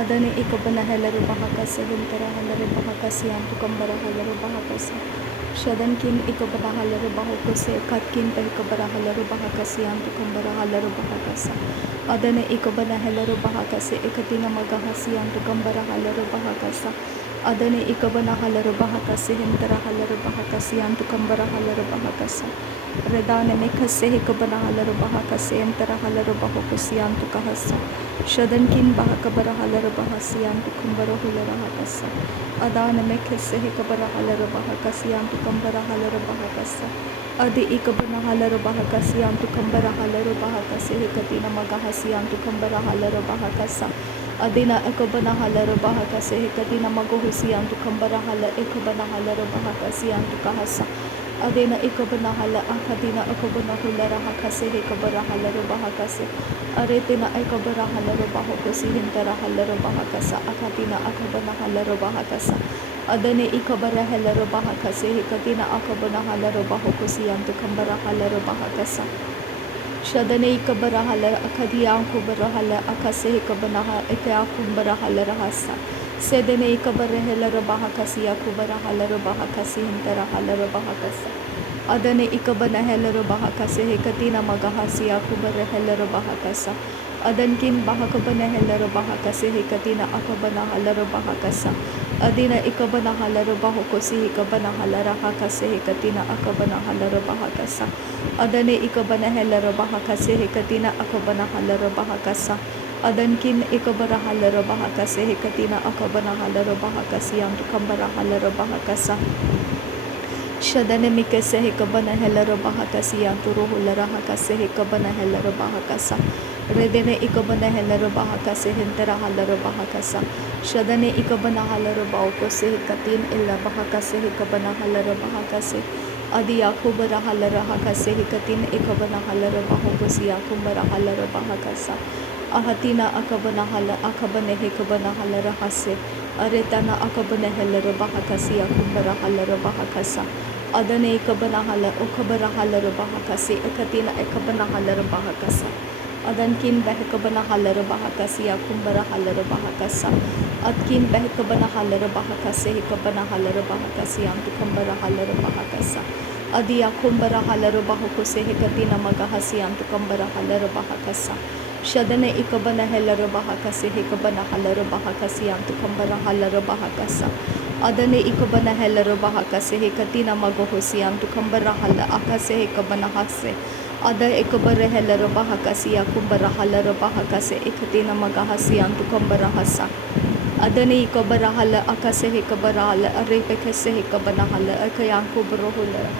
adane ikabana helaru bahakase hintara halaru bahakasi antu kambara halaru bahakasa shadan kin ikabana halaru bahakase katkin pehikabara halaru bahakasi antu kambara halaru bahakasa adane ikabana helaru bahakase ekatina magahasi antu kambara halaru bahakasa adane ikabana halaru bahakase hintara halaru bahakasi antu kambara halaru bahakasa redane mekhase ikabana halaru bahakase hintara halaru bahakasi antu kahasa shadan kin bahakabara halaru bahasi antu kambara halaru bahakasa adane mekhase ikabara halaru bahakasi antu kambara halaru bahakasa adi ikabana halaru bahakasi antu kambara halaru bahakase hekatina magahasi antu kambara halaru bahakasa adina ekabana halaru bahakase hekatina magohusi antu kambara hala ekabana halaru bahakasi antu kahasa adina ikabana hala akadina ekabana hulara hakase hekabara halaru bahakase aretina ekabara halaru bahakasi hintara halaru bahakasa akadina akabana halaru bahakasa adane ikabara halaru bahakase hekatina akabana halaru bahakasi antu kambara halaru bahakasa shadane ikabara hala akadiya kubara hala akase ikabana ha ekya kumbara hala rahasa sedane ikabara hala bahakasi akubara hala bahakasi hintara hala bahakasa adane ikabana hala bahakase hekatina magahasi akubara hala bahakasa adankin bahakabana hala bahakase hekatina akabana hala bahakasa adina ikabana hala bahakosi ikabana hala rahakase hekatina akabana hala bahakasa adane ikabana hala bahakase hekatina akabana hala bahakasa adankin ikabara hala bahakase hekatina akabana hala bahakasi antu kambara hala bahakasa shadane mikase hekabana hala bahakasi antu rohulara hakase hekabana hala bahakasa redene ikabana hala bahakase hentara hala bahakasa shadane ikabana hala bahakase hekatin illa bahakase hekabana hala bahakase adi yakubara hala hakase hekatin ikabana hala bahakasi yakumbara hala bahakasa ahatina akabana hala akabane hekabana hala rahase aretana akabana hala bahakasi yakumbara hala bahakasa adane ikabana hala ukabara hala bahakasi ekatina ikabana hala bahakasa adankin behkabana hala bahakasi yakumbara hala bahakasa atkin behkabana hala bahakasi hekabana hala bahakasi antu kambara hala bahakasa adi yakumbara hala bahakuse hekatina magahasi antu kambara hala bahakasa shadane ikabana hala bahakasi hekabana hala bahakasi antu kambara hala bahakasa adane ikabana hala bahakase hekatina magohusi antu kambara hala akase hekabana hase ada ikabara hala bahakasi yakumbara hala bahakase ekatina magahasi antu kambara hasa adane ikabara hala akase hekabara hala arepekase hekabana hala akayanku borohula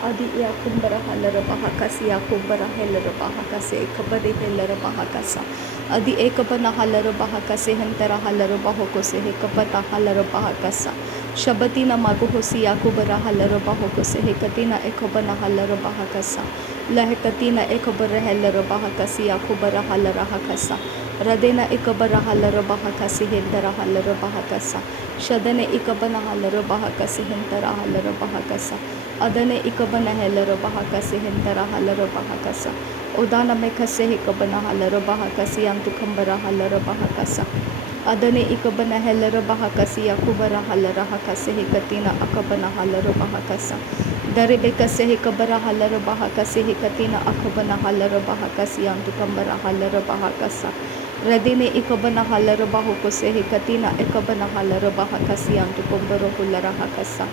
adi yakumbara hala bahakasi yakumbara hala bahakase ekabari hala bahakasa adi ekabana hala bahakase hantara hala bahakose hekabata hala bahakasa shabatina magohosi yakubara hala bahakose hekatina ekabana hala bahakasa lahekatina ekabara hala bahakasi yakubara hala rahakasa radena ikabara hala bahakasi hentara hala bahakasa shadane ikabana hala bahakasi hentara hala bahakasa adane ikabana hala bahakasi hentara hala bahakasa udana mekhase ikabana hala bahakasi antu kambara hala bahakasa adane ikabana hala bahakasi yakubara hala rahakase hekatina akabana hala bahakasa darebekase hekabara hala bahakasi hekatina akabana hala bahakasi antu kambara hala bahakasa radine ikabana hala bahakose hekatina ekabana hala bahakasi antu kambara hala hakasa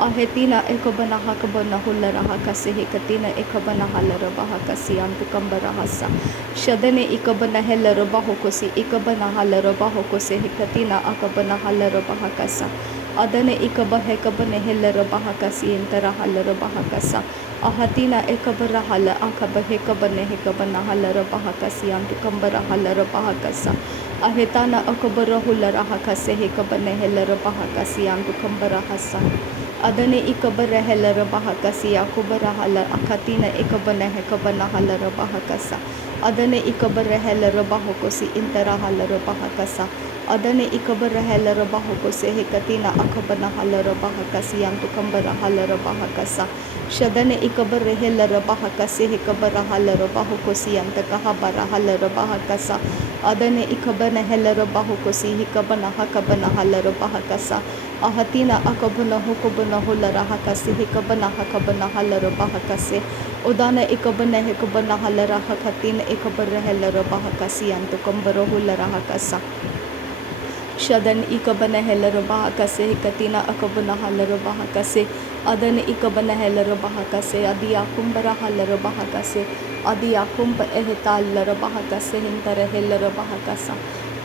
ahetina ekabana hakabana hala hakase hekatina ekabana hala bahakasi antu kambara hasa shadane ikabana hala bahakosi ikabana hala bahakose hekatina akabana hala bahakasa adane ikaba hekabane hala bahakasi entara hala bahakasa ahatina ekabara hala akaba hekabana hala bahakasi antu kambara hala bahakasa ahetana akabara hala hakase hekabane hala bahakasi antu kambara hasa adane ikabara hala bahakasi yakubara hala akatina ekabana hekabana hala bahakasa adane ikabara hala bahakosi intara hala bahakasa adane ikabara hala bahakose hekatina akabana hala bahakasi antu kambara hala bahakasa Shadane ikabare helera bahakase hekabara halera bahukosi antakahabara halera bahakasa. Adane ikabana helera bahukosi hikabana hakabana halera bahakasa. Ahatina akabana hukabana hulara hakasi hikabana hakabana halera bahakase. Udana ikabana hekabana halera hakatina ikabara helera bahakasi antakambara hulara hakasa. Shadan ikabana helera bahakase hikatina akabana halera bahakase. Adan ikabana helera bahakase adiyakumbara halera bahakase adiyakumba ehtalera bahakase hintara helera bahakasa.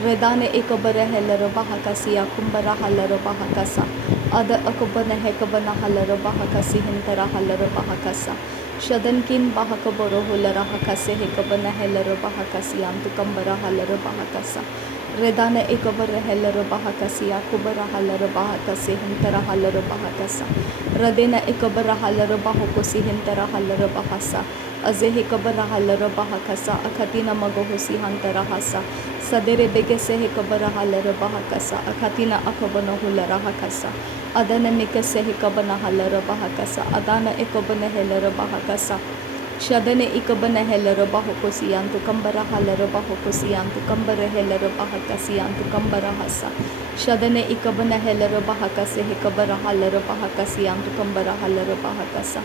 Redane ikabara helera bahakasi yakumbara halera bahakasa. Ada akabana hekabana halera bahakasi hintara halera bahakasa. Shadan kin bahakaboro hulera hakase hekabana helera bahakasi antukambara halera bahakasa. Redana ikabara helera bahakasi yakubara halera bahakasi hintara halera bahakasa. Radena ikabara halera bahukosi hintara halera bahasa. Azehe kabara halera bahakasa akatina magohosi hantara hasa. Sadere begese hekabara halera bahakasa akatina akabana hulera hakasa. Adana mikase hekabana halera bahakasa adana ikabana helera bahakasa. Shadane ikabana helera bahukosi antu kambara halera bahukosi antu kambara helera bahakasi antu kambara hasa. Shadane ikabana helera bahakase hekabara halera bahakasi antu kambara halera bahakasa.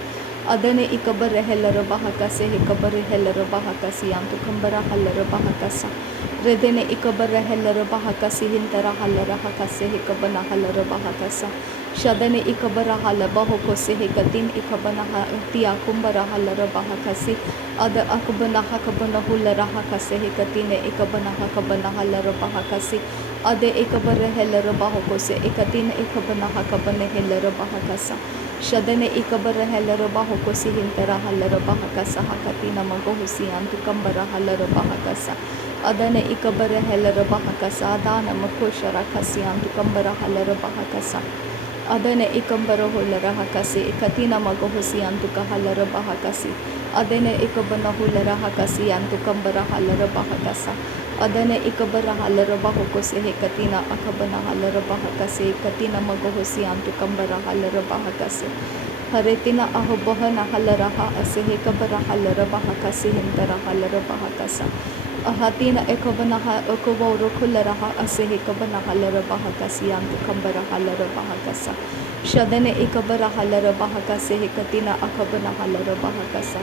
Adane ikabara helera bahakase hekabara helera bahakasi antu kambara halera bahakasa. Redene ikabara helera bahakasi hintara halera hakase hekabana halera bahakasa. Shadane ikabara hala bahokose hekatin ikabana hatia kumbara halera bahakasi. Ada akabana hakabana hulara hakase hekatine ikabana hakabana halera bahakasi. Ade ikabara helera bahokose ekatin ikabana hakabana helera bahakasa. Shadane ikabara helera bahokosi hintara halera bahakasa hakatina magohosi antu kambara halera bahakasa. Adane ikabara helera bahakasa adana makoshara kasi antu kambara halera bahakasa. Adane ikambara hulara hakasi ikatina magohosi antu kahalera bahakasi. Adane ikabana hulara hakasi antu kambara halera bahakasa. Adane ikabara halera bahokosi hekatina akabana halera bahakasi ikatina magohosi antu kambara halera bahakasi. Haretina ahobohana halera ha ase hekabara halera bahakasi hintara halera bahakasa. Ahatina ekabana ha okoboro kulara ha ase hekabana halera bahakasi antu kambara halera bahakasa. Shadane ikabara halera bahakasi hekatina akabana halera bahakasa.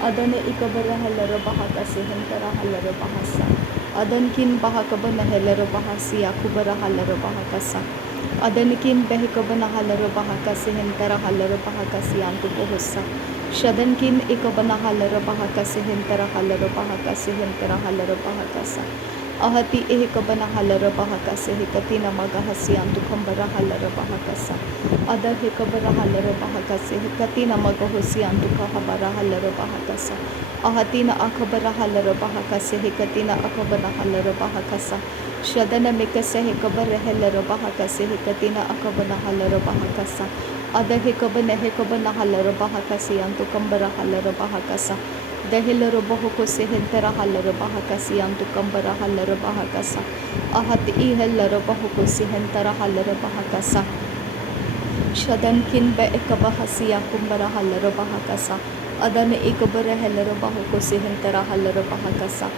Adane ikabara halera bahakasi hintara halera bahasa. Adankin bahakabana helera bahasi akubara halera bahakasa. Adanikin behikabana halera bahakasi hintara halera bahakasi antu bohosa. Shadankin ikabana halera bahakasi hintara halera bahakasi hintara halera bahakasa. Ahati ehikabana halera bahakasi hikatina magahasi antu kambara halera bahakasa. Ada hikabara halera bahakasi hikatina magahosi antu kahabara halera bahakasa. Ahatina akabara halera bahakasi hikatina akabana halera bahakasa. Shadana mikase hikabara helera bahakasi hikatina akabana halera bahakasa. Ada hikabana halera bahakasi antu kambara halera bahakasa. Dahilera bahukose hintera halera bahakasi antu kambara halera bahakasa. Ahati ihellera bahukose hintera halera bahakasa. Shadan kin be ekabahasi yakumbara halera bahakasa. Adane ikabara helera bahukosi hintera halera bahakasa.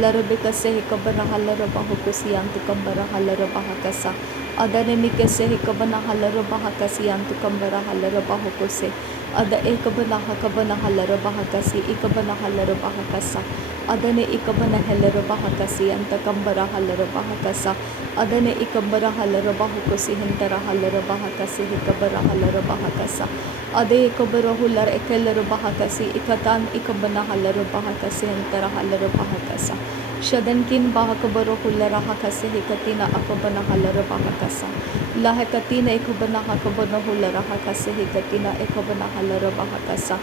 Larabikase hikabara halera bahukosi antu kambara halera bahakasa. Adane mikase hikabana halera bahakasi antu kambara halera bahukose. Ada ikabana hakabana halera bahakasi ikabana halera bahakasa. Adane ikabana helera bahakasi anta kambara halera bahakasa. Adane ikambara halera bahukosi hintera halera bahakasi hikabara halera bahakasa. Ade ikabara hular ekelera bahakasi ikatan ikabana halera bahakasi hintera halera bahakasa. Shadankin bahakabara hulara hakasi hikatina akabana halera bahakasa. Lahakatina ikabana hakabana hulara hakasi hikatina ikabana halera bahakasa.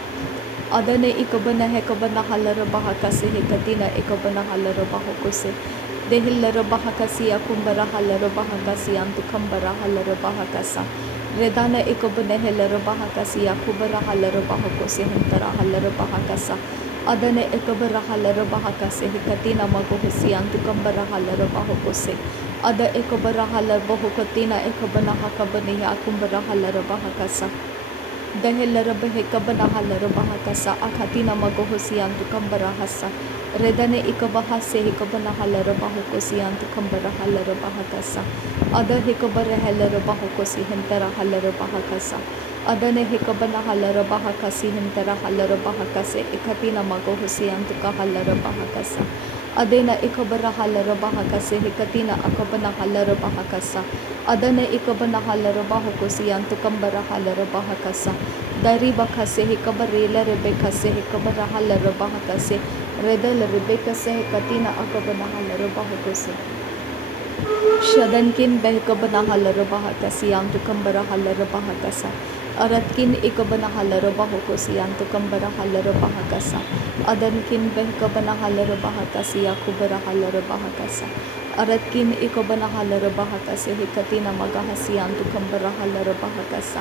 Adane ikabana hekabana halera bahakasi hikatina ikabana halera bahakose. Dehilera bahakasi akumbara halera bahakasi antu kambara halera bahakasa. Redana ikabana helera bahakasi akubara halera bahakose hintara halera bahakasa. Adane ikabara halera bahakasi hikatina magohosi antu kambara halera bahakose. Ada ikabara halera bahukatina ikabana hakabani akumbara halera bahakasa. Dehelera behekabana halera bahakasa akatina magohosiantu kambara hasa. Redane ikabahase hikabana halera bahokosiantu kambara halera bahakasa. Ada hikabara halera bahokosi hentera halera bahakasa. Adane hikabana halera bahakasi hentera halera bahakase ikatina magohosiantu kahalera bahakasa. Adena ikabara halera bahakase hikatina akabana halera bahakasa. Adane ikabana halera bahokosiantu kambara halera bahakasa. Dari bakase hikabarela rebekase hikabara halera bahakase. Redel rebekase hikatina akabana halera bahakase. Shadankin behkabana halera bahakasi yantu kambara halera bahakasa. Aratkin ikabana halera bahokosi yantu kambara halera bahakasa. Adankin behkabana halera bahakasi yakubara halera bahakasa. Aratkin ikabana halera bahakasi hikatina magahasi yantu kambara halera bahakasa.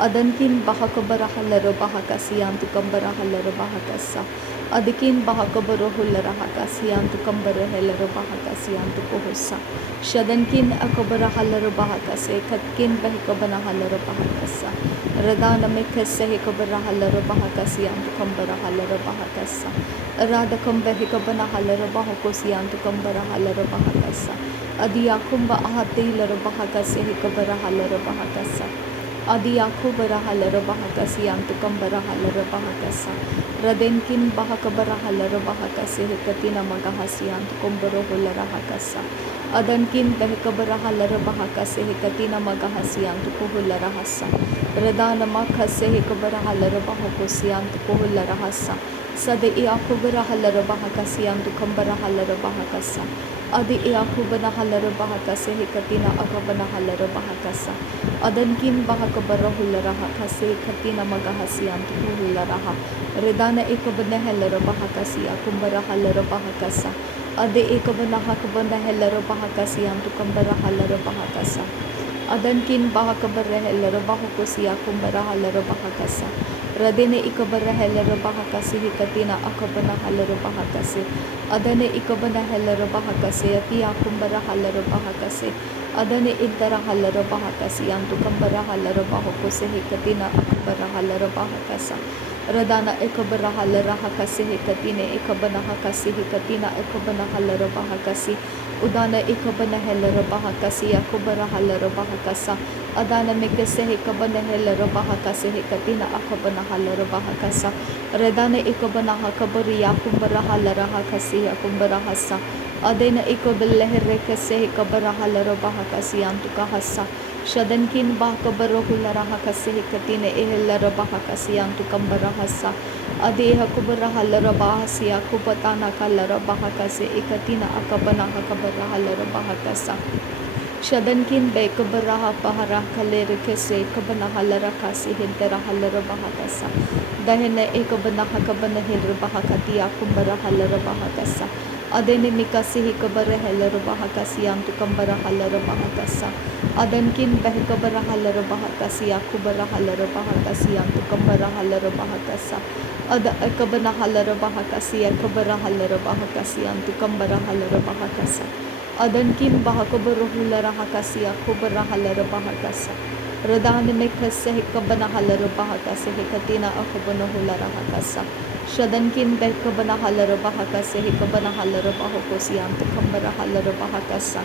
Adankin bahakabara halera bahakasi yantu kambara halera bahakasa. Adikin bahakabara hulera hakasi yantu kambara halera bahakasi yantu kohosa. Shadankin akabara halera bahakase katkin behkabana halera bahakasa. Radana mekase hikabara halera bahakasi yantu kambara halera bahakasa. Radakam behkabana halera bahakosi yantu kambara halera bahakasa. Adiyakumba ahati lera bahakase hikabara halera bahakasa. Adiyakubara halera bahakasi yantu kambara halera bahakasa. Radenkin bahakabara halera bahakase hikatina magahasi yantu kambara hulera hakasa. Adankin behkabara halera bahakase hikatina magahasi yantu kuhulera hasa. Radana makase hikabara halera bahakosi yantu kuhulera hasa. Sade iyakubara halera bahakasi yantu kambara halera bahakasa. Adi iyakubana halera bahakase hikatina akabana halera bahakasa. Adankin bahakabara hulera hakase hikatina magahasi yantu kuhulera ha. Redana ikabana halera bahakasi yakumbara halera bahakasa. Adi ikabana hakabana halera bahakasi yantu kambara halera bahakasa. Adankin bahakabara halera bahakosi yakumbara halera bahakasa. Radene ikabara halera bahakasi hikatina akabana halera bahakase. Adane ikabana halera bahakase ati yakumbara halera bahakase. Adane intara halera bahakasi yantu kambara halera bahakose hikatina akabara halera bahakasa. Radana ikabara halera hakase hikatine ikabana hakasi hikatina ikabana halera bahakasi. Udana ikabana halera bahakasi yakubara halera bahakasa. Adana mekase hikabana halera bahakase hikatina akabana halera bahakasa. Redana ikabana hakabari yakumbara halera hakasi yakumbara hasa. Adena ikabala herekase hikabara halera bahakasi yantu kahasa. Shadankin bahakabara hulara hakase hikatine ehelera bahakasi yantu kambara hasa. Adi hakubara halera bahasi yakubatana kalera bahakase ikatina akabana hakabara halera bahakasa. Shadankin bekabara bahara kalere kese kabana halera kasi hintera halera bahakasa. Dahene ekabana hakabana hilra bahakati yakumbara halera bahakasa. Adene mikasi hikabara halera bahakasi yantu kambara halera bahakasa. Adankin behkabara halera bahakasi yakubara halera bahakasi yantu kambara halera bahakasa. Ada ekabana halera bahakasi yakubara halera bahakasi yantu kambara halera bahakasa. Adankin bahakabara hulera hakasi yakubara halera bahakasa. Radane mekase hikabana halera bahakase hikatina akabana hulera hakasa. Shadankin behkabana halera bahakase hikabana halera bahakosi yantu kambara halera bahakasa.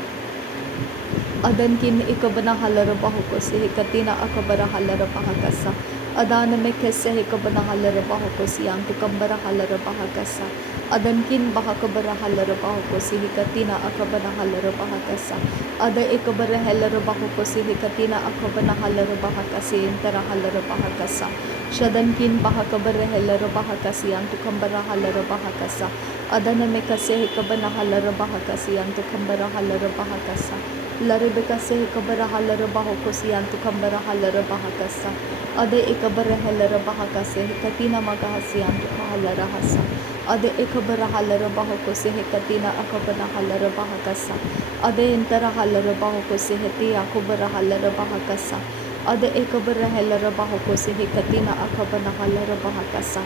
Adankin ikabana halera bahakosi hikatina akabara halera bahakasa. Adana mekase hikabana halera bahakosi yantu kambara halera bahakasa. Adankin bahakabara halera bahakosi hikatina akabana halera bahakasa. Ada ikabara halera bahakosi hikatina akabana halera bahakasi intara halera bahakasa. Shadankin bahakabara halera bahakasi yantu kambara halera bahakasa. Adana mekase hikabana halera bahakasi yantu kambara halera bahakasa. Larebekase hikabara halera bahakosi yantu kambara halera bahakasa. Ade ikabara halera bahakase hikatina magahasi yantu halera hasa. Ade ikabara halera bahakosi hikatina akabana halera bahakasa. Ade intara halera bahakosi hiti yakubara halera bahakasa. Ade ikabara halera bahakosi hikatina akabana halera bahakasa.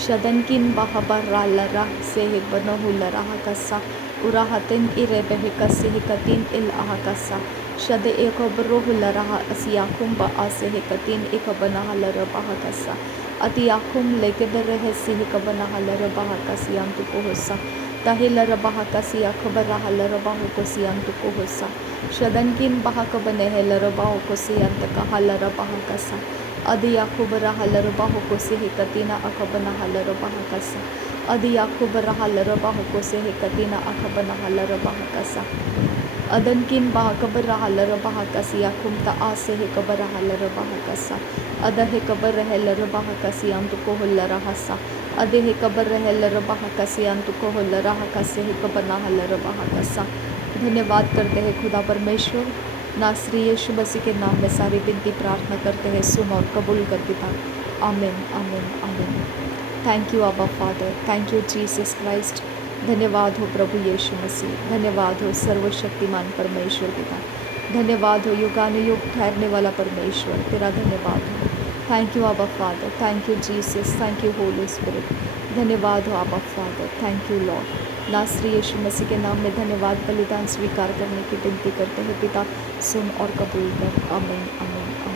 Shadankin bahabara lara sehibana hulara hakasa. Urahatin irebehikasi hikatin il ahakasa. शद एक बरो हुलरहा असियाकुम ब आसे हे कतीन एक बना huller बहकसा अतियाकुम लेके बरह सिह कबना huller बहकसियाम तुको होसा तहिलर बहकसिया खबर हलर बाहु को सियाम तुको होसा शदन किन बहक बने हेलर बाहु को सियंत का हलर बहकसा अदियाकुब रहलर बाहु को सिह कतीना अकबना हलर बहकसा अदियाकुब रहलर बाहु को सिह कतीना अकबना हलर बहकसा अदन किन बहकबर रहलर बहकसिया कुमता आसे हे कबर रहलर बहकसा अद हे कबर रहलर बहकसियाम तुको हुल्लर हसा अदे हे कबर रहलर बहकसियाम तुको हुल्लर हकसे हे कबना हलर बहकसा। धन्यवाद करते हैं खुदा परमेश्वर, नासरी यीशु मसीह के नाम में सारी विनती प्रार्थना करते हैं, सुन और कबूल कर पिता। आमीन आमीन आमीन। थैंक यू आबा father, thank you Jesus Christ. धन्यवाद हो प्रभु यीशु मसीह, धन्यवाद हो सर्वशक्तिमान परमेश्वर पिता, धन्यवाद हो युगानुयुग ठहरने वाला परमेश्वर, तेरा धन्यवाद हो। थैंक यू आबा father, thank you Jesus, thank you Holi spirit. धन्यवाद हो आबा फादर, थैंक यू लॉर्ड। नासरी यीशु मसीह के नाम में धन्यवाद बलिदान स्वीकार करने की विनती करते हैं पिता, सुन और कबूल कर। आमीन आमीन आमीन।